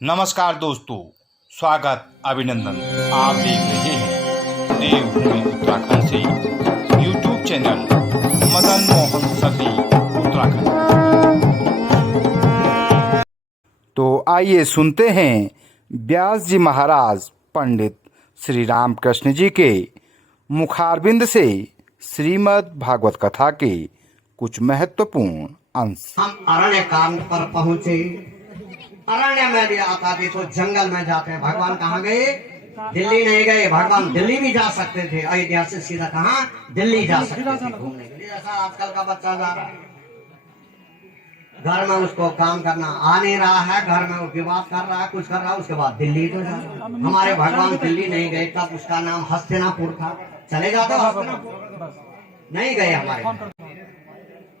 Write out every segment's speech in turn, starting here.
नमस्कार दोस्तों, स्वागत अभिनंदन। आप देख रहे हैं देवभूमि उत्तराखंड से यूट्यूब चैनल मदन मोहन सती उत्तराखंड। तो आइए सुनते हैं व्यास जी महाराज पंडित श्री रामकृष्ण जी के मुखारबिंद से श्रीमद् भागवत कथा के कुछ महत्वपूर्ण अंश। हम अरण्य कांड पर पहुंचे। अरण्य में भी आता थी तो जंगल में जाते हैं। भगवान कहाँ गए? दिल्ली नहीं गए। भगवान दिल्ली भी जा सकते थे, अयोध्या से सीधा कहाँ दिल्ली जा सकते थे घूमने के लिए। जैसा आजकल का बच्चा जा रहा है, घर में उसको काम करना आ नहीं रहा है, घर में वो विवाद कर रहा है, कुछ कर रहा है, उसके बाद दिल्ली तो जा रहा है। हमारे भगवान दिल्ली नहीं गए, तब उसका नाम हस्तिनापुर था। चले जाते हस्तिनापुर, नहीं गए हमारे।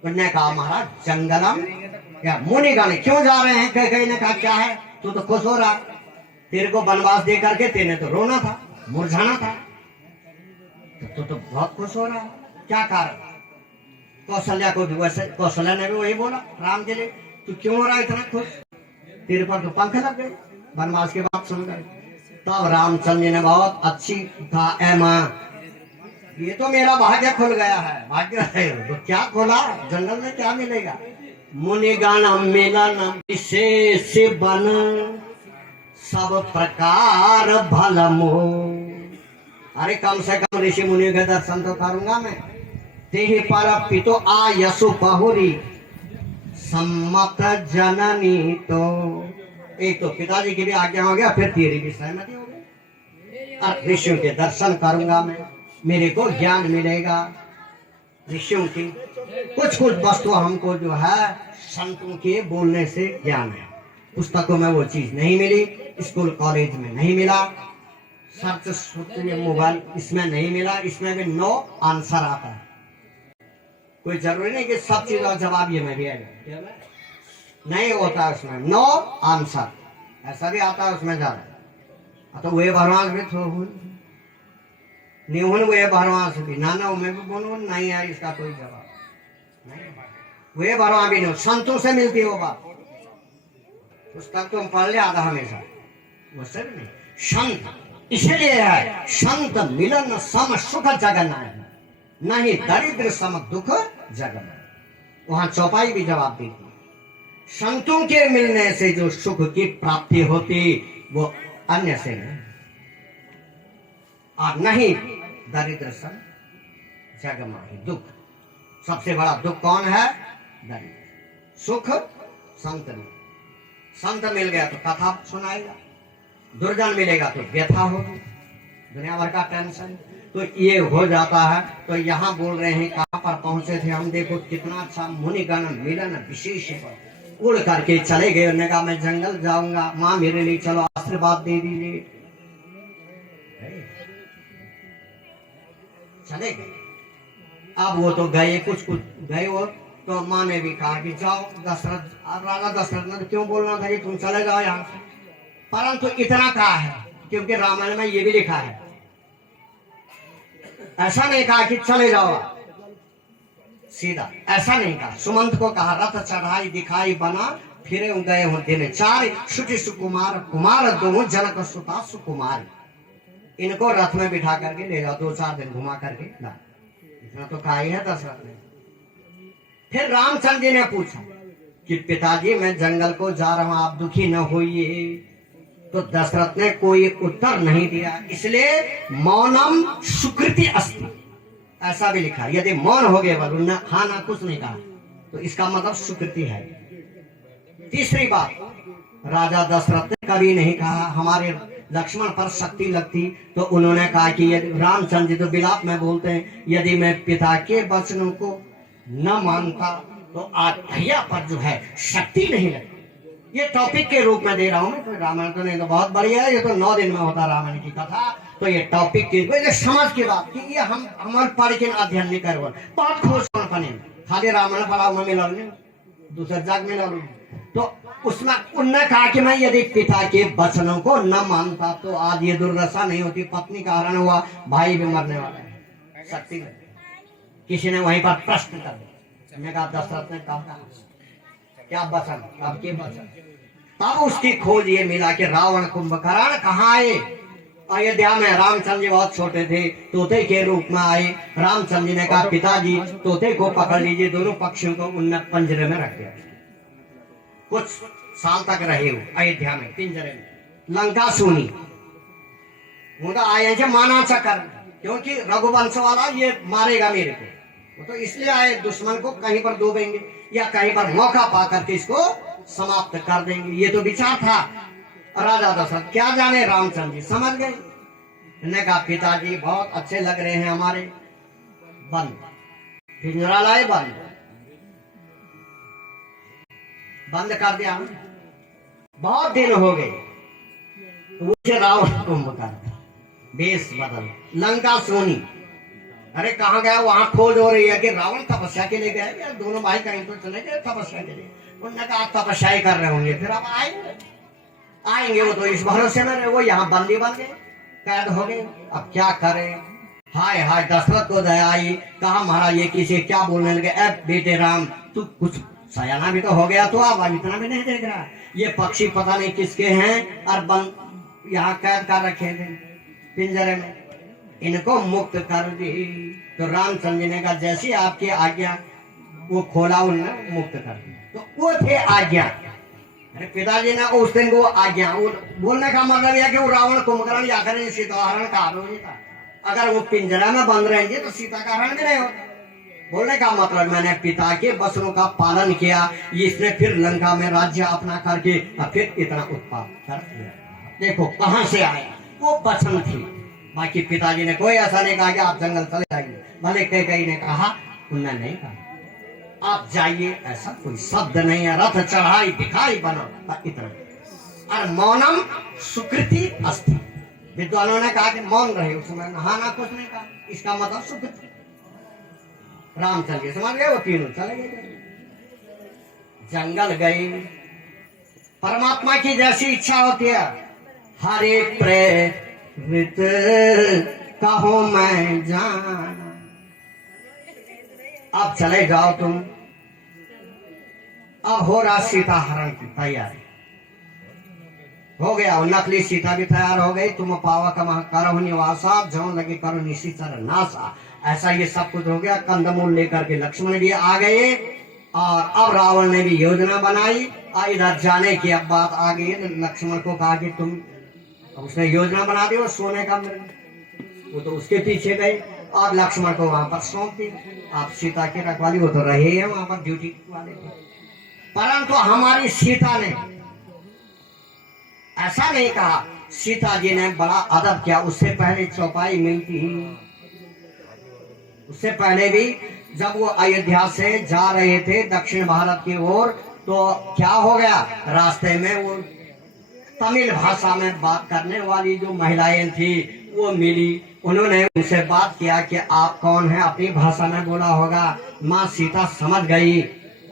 उन्होंने कहा महाराज जंगलम क्या मुनि गाने क्यों जा रहे हैं? कहीं ने कहा क्या है, तू तो खुश हो रहा, तेरे को वनवास दे करके तेने तो रोना था, मुरझाना था, तो बहुत खुश हो रहा है, क्या कारण? कौशल्या को भी वैसे, कौशल्या ने भी वही बोला राम के लिए, तू क्यों हो रहा है इतना खुश? तेरे पर तो पंख लग गए वनवास की बात सुनकर। तब रामचंद्र जी ने बहुत अच्छी कहा, ए माँ ये तो मेरा भाग्य खुल गया है। भाग्य है तो क्या खोला? जंगल में क्या मिलेगा? मुनिगण मिलन विशेष बन सब प्रकार भल मोह। अरे कम से कम ऋषि मुनि के दर्शन तो करूंगा मैं। तेहि पर पितो आयसु बहुरी सम्मत जननी। तो एक तो पिताजी की भी आज्ञा हो गया, फिर तेरी भी सहमति हो गई। और ऋषियों के दर्शन करूंगा मैं, मेरे को ज्ञान मिलेगा ऋषियों की। कुछ वस्तु हमको जो है संतों के बोलने से ज्ञान है। पुस्तकों में वो चीज नहीं मिली, स्कूल कॉलेज में नहीं मिला, सर्च सूत्र मोबाइल इसमें नहीं मिला। इसमें भी नो आंसर आता है। कोई जरूरी नहीं कि सब चीज और जवाब ये में भी आएगा, नहीं होता उसमें नो आंसर, ऐसा भी आता है उसमें ज्यादा। तो वे भगवान भी थोड़ा निहुन वे भरवा भी नाना मैं भी बोलूं नहीं यार, इसका कोई जवाब नहीं। वे भरवा भी नहीं, संतों से मिलती वो बात। पुस्तक तुम पढ़ ले आधा हमेशा, वो सब नहीं। संत इसलिए है, संत मिलन सम सुख जगन्नाय, नहीं दरिद्र सम दुख जगन्नाय। वहां चौपाई भी जवाब देती है। संतों के मिलने से जो सुख की प्राप्ति होती वो अन्य से नहीं, और नहीं दरिद्र सम जगमाही दुख। सबसे बड़ा दुख कौन है? दरिद्र। सुख संत में, संत मिल गया तो कथा सुनाएगा, दुर्जन मिलेगा तो व्यथा होगी, दुनिया भर का टेंशन। तो ये हो जाता है। तो यहाँ बोल रहे हैं कहाँ पर पहुंचे थे हम, देखो कितना अच्छा। मुनिगण मिलन विशेष पर उड़ करके चले गए। उन्होंने कहा मैं जंगल जाऊंगा, माँ मेरे लिए चलो आशीर्वाद दे दीजिए। चले गए। अब वो तो गए, कुछ गए वो तो माँ ने भी कहा कि जाओ दशरथ, राजा दशरथ ने क्यों बोलना था कि तुम चले जाओ यहाँ से। परंतु इतना कहा है, क्योंकि रामायण में ये भी लिखा है, ऐसा नहीं कहा कि चले जाओ सीधा, ऐसा नहीं कहा। सुमंत को कहा रथ चढ़ाई दिखाई बना फिरे गए हो दिन चार, शुचि सुकुमार कुमार दो जनक सुता सुकुमार। इनको रथ में बिठा करके ले जाओ, 2-4 दिन घुमा करके ला। इतना तो कहा ही है दशरथ ने। फिर रामचंद्र जी ने पूछा कि पिताजी मैं जंगल को जा रहा हूं, आप दुखी न होइए। तो दशरथ ने कोई उत्तर नहीं दिया, इसलिए मौनम सुकृति अस्ति, ऐसा भी लिखा। यदि मौन हो गए बोलना हाँ ना कुछ नहीं कहा तो इसका मतलब सुकृति है। तीसरी बात, राजा दशरथ ने कभी नहीं कहा हमारे लक्ष्मण पर शक्ति लगती, तो उन्होंने कहा कि यदि रामचंद्र जी तो विलाप में बोलते हैं, यदि मैं पिता के वचनों को न मानता तो आज भैया पर जो है शक्ति नहीं लगती। ये टॉपिक के रूप में दे रहा हूं मैं, कोई रामायण तो नहीं, तो बहुत बढ़िया है। ये तो 9 दिन में होता रामायण की कथा। तो ये टॉपिक की समझ की बात कि ये हम हमारे पढ़ के अध्ययन नहीं कर बहुत खोज बने, खाली रामायण पढ़ा हुआ मिला दूसरा जग मिला। तो उसमें उनने कहा कि मैं यदि पिता के वचनों को न मानता तो आज ये दुर्दशा नहीं होती, पत्नी का हरण हुआ, भाई भी मरने वाला है, शक्ति किसी ने वहीं पर प्रश्न कर दिया। मैं कहा दशरथ ने कहा क्या वचन, आपके वचन? तब उसकी खोज ये मिला कि रावण कुंभकर्ण कहाँ आए। अयोध्या में रामचंद्र जी बहुत छोटे थे, तोते के रूप में आए। रामचंद्र जी ने कहा पिताजी तोते को पकड़ लीजिए। दोनों पक्षियों को उनने पिंजरे में रख दिया। कुछ साल तक रहे हो अयोध्या में पिंजरे में। लंका सुनी उनका आए थे माना चक्कर, क्योंकि रघुवंश वाला ये मारेगा मेरे को। वो तो इसलिए आए दुश्मन को कहीं पर डूबेंगे या कहीं पर मौका पाकर के इसको समाप्त कर देंगे, ये तो विचार था राजा दशरथ। क्या जाने रामचंद्र जी समझ गए। ने कहा पिताजी बहुत अच्छे लग रहे हैं हमारे, बंद पिंजरा लाए, बंद कर दिया। बहुत दिन हो गए, मुझे रावण कुंभकर्ण बेस बदल लंका सोनी। अरे कहाँ गया, वहां खोज हो रही है कि रावण तपस्या के लिए गए या दोनों भाई कहीं तो चले गए तपस्या के लिए। उन्होंने कहा तपस्या ही कर रहे होंगे, फिर अब आएंगे वो तो इस भरोसे में रहे। वो यहाँ बंदी बन गए, कैद हो गए, अब क्या करे। हाय हाय दशरथ को दया आई, कहा महाराज ये किसी क्या बोलने लगे। अब बेटे राम तू कुछ सयाना भी तो हो गया, तो अब इतना भी नहीं देख रहा। ये पक्षी पता नहीं किसके हैं और बंद यहाँ कैद कर रखे थे पिंजरे में, इनको मुक्त कर दी। तो रामचंद्र जी ने कहा जैसी आपकी आज्ञा, वो खोला उन्होंने मुक्त कर दिया। तो वो थे आज्ञा। अरे पिताजी ने उस दिन को आज्ञा, बोलने का मतलब यह कि वो रावण कुंभकर्ण जाकर सीता हरण का आरोपी था। अगर वो पिंजरा में बंद रहेंगे तो सीता का हरण भी नहीं होता। बोलने का मतलब मैंने पिता के वचनों का पालन किया, इसने फिर लंका में राज्य अपना करके फिर इतना उत्पाद कर दिया। देखो कहां से आया, वो वचन थी। बाकी पिताजी ने कोई ऐसा नहीं कहा कि आप जंगल चले जाइए, भले कई ने कहा, उन्होंने नहीं कहा आप जाइए, ऐसा कोई शब्द नहीं है। रथ चढ़ाई दिखाई बना इतना। और मौनम सुकृति अस्ति, विद्वानों ने कहा कि मौन रहे, उसमें नहाना कुछ नहीं कहा, इसका मतलब सुकृति। रामचंद्र समझ गए, वो तीनों चले गए, जंगल गए। परमात्मा की जैसी इच्छा होती है, हरे प्रेरित कहो मैं जाना। अब चले जाओ तुम, अब हो रहा सीता हरण की तैयारी हो गया। और नकली सीता भी तैयार हो गई। तुम पावा कमा करो निवासा, जो लगे करो निशिचर नासा। ऐसा ये सब कुछ हो गया। कंदमूल लेकर के लक्ष्मण भी आ गए और अब रावण ने भी योजना बनाई। इधर जाने की अब बात आ गई। लक्ष्मण को कहा कि तुम, उसने योजना बना दी, वो सोने का वो तो उसके पीछे गए और लक्ष्मण को वहां पर सौंप दी। आप सीता की रखवाली, वो तो रहे हैं वहां पर ड्यूटी वाले थे। परंतु हमारी सीता ने ऐसा नहीं कहा। सीता जी ने बड़ा अदब किया। उससे पहले चौपाई मिलती, उससे पहले भी जब वो अयोध्या से जा रहे थे दक्षिण भारत की ओर, तो क्या हो गया, रास्ते में वो तमिल भाषा में बात करने वाली जो महिलाएं थी वो मिली। उन्होंने उनसे बात किया कि आप कौन हैं, अपनी भाषा में बोला होगा। माँ सीता समझ गई।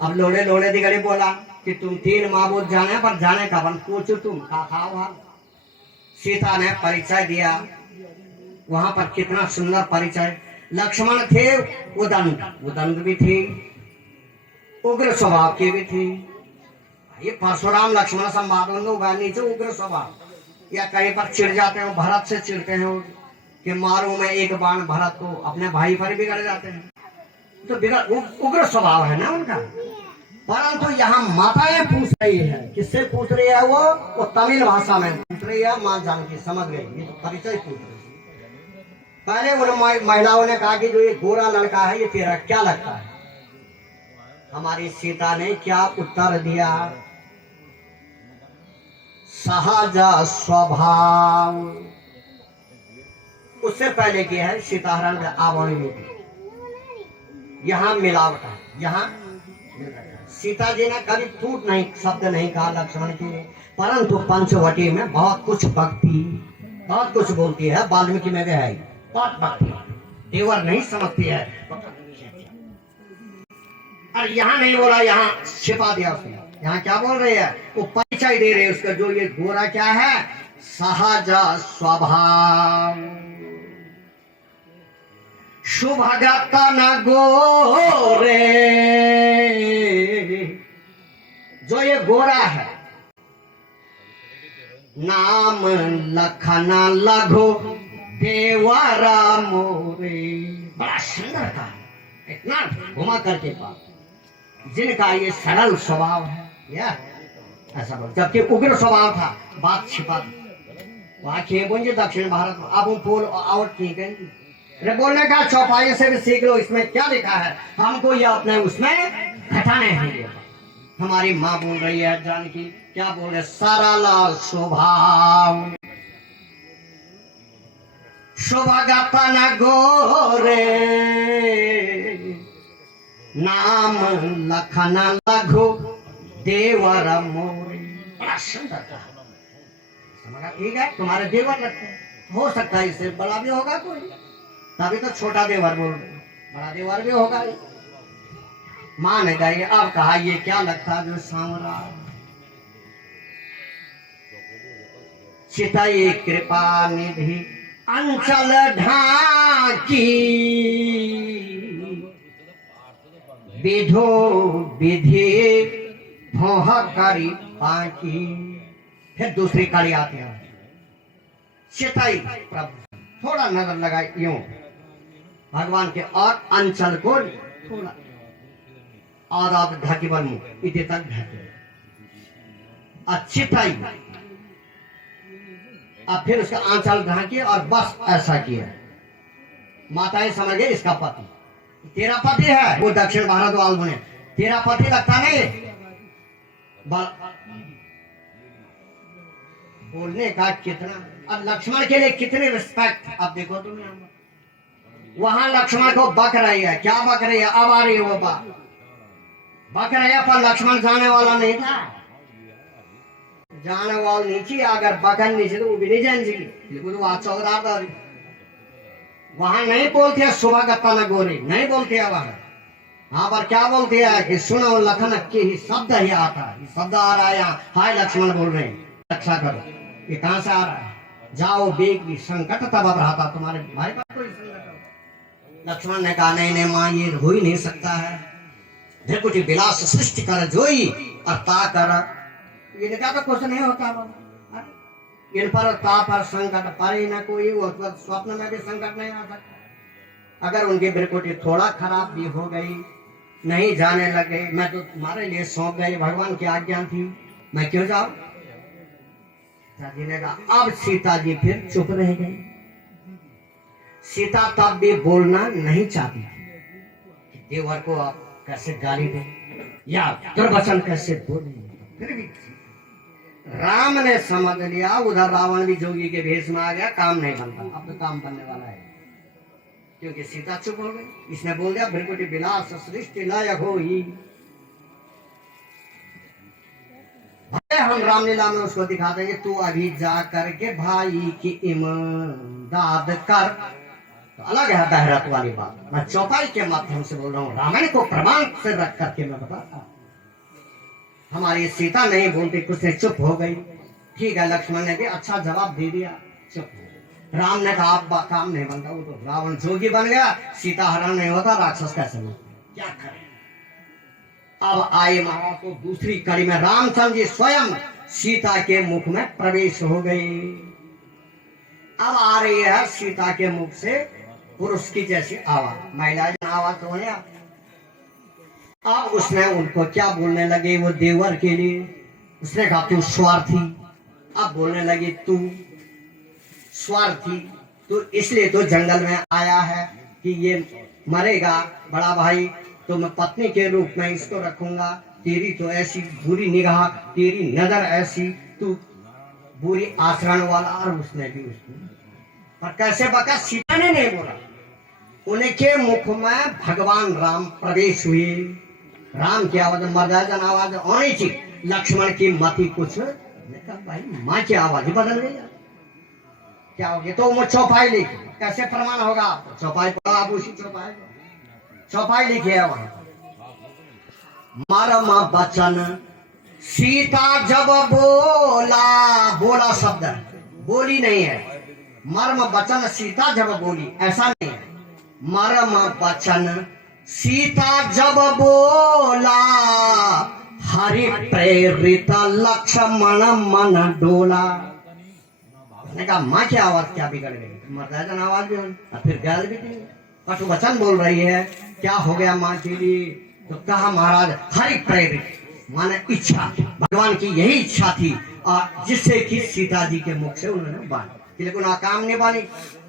अब लोड़े लोड़े दिगड़े बोला कि तुम तीन माबूद जाने, पर जाने का बन पूछो तुम का था वहां। सीता ने परिचय दिया। वहां पर कितना सुंदर परिचय। लक्ष्मण थे उदंड भी थी, उग्र स्वभाव की भी थी। ये परशुराम लक्ष्मण संवाद नीचे उग्र स्वभाव, या कहीं पर चिढ़ जाते हैं, भरत से चिढ़ते हैं कि मारो मैं एक बाण भरत को, अपने भाई पर बिगड़ जाते हैं। तो उग्र स्वभाव है ना उनका। परंतु यहाँ माताएं पूछ रही है, किससे पूछ रही है वो तमिल भाषा में पूछ रही है। माँ जानकी समझ गई, ये तो परिचय पूछ रही है। पहले उन महिलाओं ने कहा कि जो ये गोरा लड़का है ये तेरा क्या लगता है। हमारी सीता ने क्या उत्तर दिया, सहज स्वभाव। उससे पहले की है सीताहरण में आवणी में, यहाँ मिलावट है, यहाँ सीता जी ने कभी टूट नहीं शब्द नहीं कहा लक्ष्मण के लिए। परंतु पंचवटी में बहुत कुछ भक्ति, बहुत कुछ बोलती है। वाल्मीकि में भी है बहुत भक्ति, देवर नहीं समझती है। और यहाँ नहीं बोला, यहाँ छिपा दिया उसने। यहाँ क्या बोल रहे हैं, वो परिचय दे रहे उसका, जो ये गोरा क्या है, सहज स्वभाव, शुभगत न गोरे। जो ये गोरा है नाम लखन लघु देवरा मोरे। बड़ा सुंदर था, इतना घुमा करके पास जिनका ये सरल स्वभाव है, या ऐसा बोल, जबकि उग्र स्वभाव था, बात छिपा आखिर बोलिए दक्षिण भारत में अब बोल आउट ठीक है। अरे बोलने का चौपाई से भी सीख लो, इसमें क्या लिखा है, हमको ये अपने उसमें घटाने हैं। हमारी माँ बोल रही है जानकी, क्या बोल रहे, सरल स्वभाव शोभागतन गोरे, नाम लखन लघु देवर मोरे। बड़ा सुंदर था, समझा, ठीक है, तुम्हारे देवर लगते हैं, हो सकता है इससे बड़ा भी होगा कोई, तभी तो छोटा देवर बोल रहे, बड़ा देवर भी होगा। मान गए, अब कहा ये क्या लगता जो सांवरा, चितई कृपा निधि अंचल ढाकी, विधो विधि भोह करी पाकी। फिर दूसरी कड़ी आती है, चितई प्रभु, थोड़ा नजर लगाए यूं भगवान के, और अंचल को थोड़ा और आप ढाकी बल मुंह इतने तक ढके, चितई, अब फिर उसका आंचल ढाकी और बस ऐसा किया। माताएं समझ गई, इसका पति, तेरा पति है, वो दक्षिण भारत वाल बने, तेरा पति लगता नहीं। बोलने का कितना, अब लक्ष्मण के लिए कितनी रिस्पेक्ट, अब देखो तुम वहां लक्ष्मण को बक रही है, क्या बक रही है, अब आ रही है वो बात, बक रही है, पर लक्ष्मण जाने वाला नहीं था, जाने वाला नीचे, अगर बकन नीचे तो वो भी नहीं जान सकी, वो चौधार था। वहां नहीं बोलते सुबह गप्पा न गोरी, नहीं बोलते है वहां, हाँ पर क्या बोलते है कि सुनो लखन के ही शब्द ही आता है, शब्द आ रहा है यहाँ, हाय लक्ष्मण बोल रहे हैं, रक्षा करो, ये कहां से आ रहा है, जाओ बेग भी संकट तब अब रहा, तुम्हारे भाई पर कोई संकट। लक्ष्मण ने कहा नहीं नहीं मां, ये हो ही नहीं सकता है, देखो विलास सृष्टि कर जोई और ता कर, ये क्या तो कुछ नहीं होता बाबा, इन पर ता पर संकट पर ही ना कोई, वो स्वप्न में भी संकट नहीं आ सकता। अगर उनकी बिरकुटी थोड़ा खराब भी हो गई, नहीं जाने लगे, मैं तो तुम्हारे लिए सौंप गई, भगवान की आज्ञा थी, मैं क्यों जाऊं। जी ने कहा, अब सीता जी फिर चुप रह गई। सीता तब भी बोलना नहीं चाहती थी, देवर को आप कैसे गाली दे या दुर्वचन कैसे बोले, फिर भी राम ने समझ लिया, उधर रावण भी जोगी के भेष में आ गया, काम नहीं बनता, अब तो काम बनने वाला है, क्योंकि सीता चुप हो गई। इसने बोल दिया भृकुटी विलास सृष्टि लय होई। भले हम रामलीला में उसको दिखा देंगे, तू अभी जा करके भाई की इमदाद कर, तो अलग है बहरत वाली बात, मैं चौपाई के माध्यम से बोल रहा हूँ, रामायण को प्रमाण से रख करके मैं बताता। हमारी सीता नहीं बोलती, कुछ ने चुप हो गई, ठीक है, लक्ष्मण ने भी अच्छा जवाब दे दिया, चुप हो गई। राम ने कहा आप काम नहीं बनता, वो तो रावण जोगी बन गया, सीता हरण नहीं होता, राक्षस कैसे नहीं, क्या करें। अब आए महाराज को दूसरी कड़ी में, रामचंद्र जी स्वयं सीता के मुख में प्रवेश हो गए। अब आ रही है सीता के मुख से पुरुष की जैसी आवाज, महिला आवाज तो है। अब उसने उनको क्या बोलने लगे, वो देवर के लिए उसने कहा तू स्वार्थी, अब बोलने लगी तू स्वार्थी, तो इसलिए तो जंगल में आया है कि ये मरेगा बड़ा भाई, तो मैं पत्नी के रूप में इसको रखूंगा, तेरी तो ऐसी बुरी निगाह, तेरी नजर ऐसी, तू बुरी आचरण वाला। और उसने भी उसको पर कैसे बता, सीता ने नहीं बोला, उनके मुख में भगवान राम प्रवेश हुए। राम की आवाज मर्दाजन आवाज होनी चाहिए, लक्ष्मण की मति कुछ भाई माँ की आवाज ही बदल गई, क्या हो गया। तो वो चौपाई लिखी, कैसे प्रमाण होगा, चौपाई आप उसी चौपाई लिखी है वहां, मरम बचन सीता जब बोला, बोला शब्द बोली नहीं है, मर्म बचन सीता जब बोली ऐसा नहीं है, मर्म बचन सीता जब बोला, हरि प्रेरित लक्ष्मण मन डोला। मैंने कहा माँ की आवाज क्या बिगड़ गई, मर्दाजन आवाज भी और फिर गाल भी दी, कटु वचन बोल रही है, क्या हो गया माँ के लिए? तो कहा महाराज हरि प्रेरित माने इच्छा, भगवान की यही इच्छा थी और जिससे कि सीता जी के मुख से उन्होंने बानी, लेकिन काम नहीं बानी।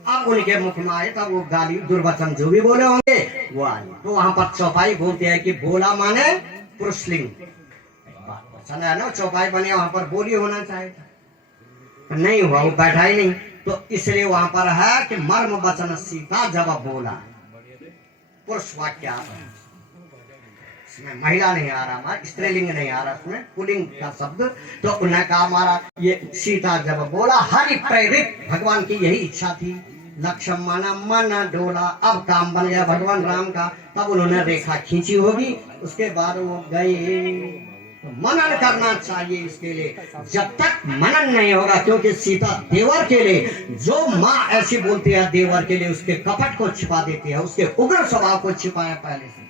अब उनके मुख में आए तब वो गाली दुर्वचन जो भी बोले होंगे वो आए। तो वहां पर चौपाई बोलते हैं कि बोला माने पुरुषलिंग वचन है ना, चौपाई बने वहां पर बोली होना चाहिए, नहीं हुआ, वो बैठा ही नहीं। तो इसलिए वहां पर है कि मर्म वचन सीता जब बोला, पुरुष वाक्य आ रहा है, इसमें महिला नहीं आ रहा, हमारा स्त्रीलिंग नहीं आ रहा, उसमें पुलिंग का शब्द। तो उन्होंने कहा हमारा ये सीता जब बोला, हरि प्रेरित, भगवान की यही इच्छा थी, लक्ष्य माना मन डोला, अब काम बन गया भगवान राम का। तब उन्होंने रेखा खींची होगी, उसके बाद वो गए। तो मनन करना चाहिए इसके लिए, जब तक मनन नहीं होगा, क्योंकि सीता देवर के लिए, जो माँ ऐसी बोलती है देवर के लिए, उसके कपट को छिपा देती है, उसके उग्र स्वभाव को छिपाया पहले से,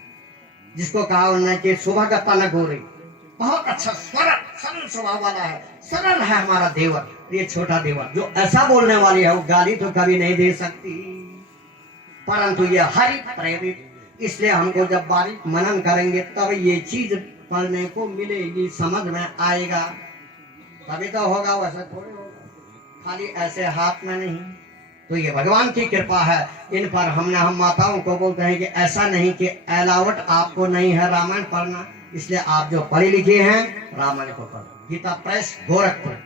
जिसको कहा उन्होंने कि शोभा का तन गोरे, बहुत अच्छा सरल स्वभाव वाला है, सरल है हमारा देवर। ये छोटा देवर जो ऐसा बोलने वाली है, वो गाली तो कभी नहीं दे सकती, परंतु ये हरि प्रेरित, इसलिए हमको जब बारीक मनन करेंगे तब ये चीज पढ़ने को मिलेगी, समझ में आएगा, तभी तो होगा, वैसे थोड़ी होगा, खाली ऐसे हाथ में नहीं। तो ये भगवान की कृपा है इन पर। हम माताओं को बोलते हैं कि ऐसा नहीं कि अलावट आपको नहीं है रामायण पढ़ना, इसलिए आप जो पढ़े लिखे हैं रामायण को पढ़ो। गीता प्रेस गोरखपुर।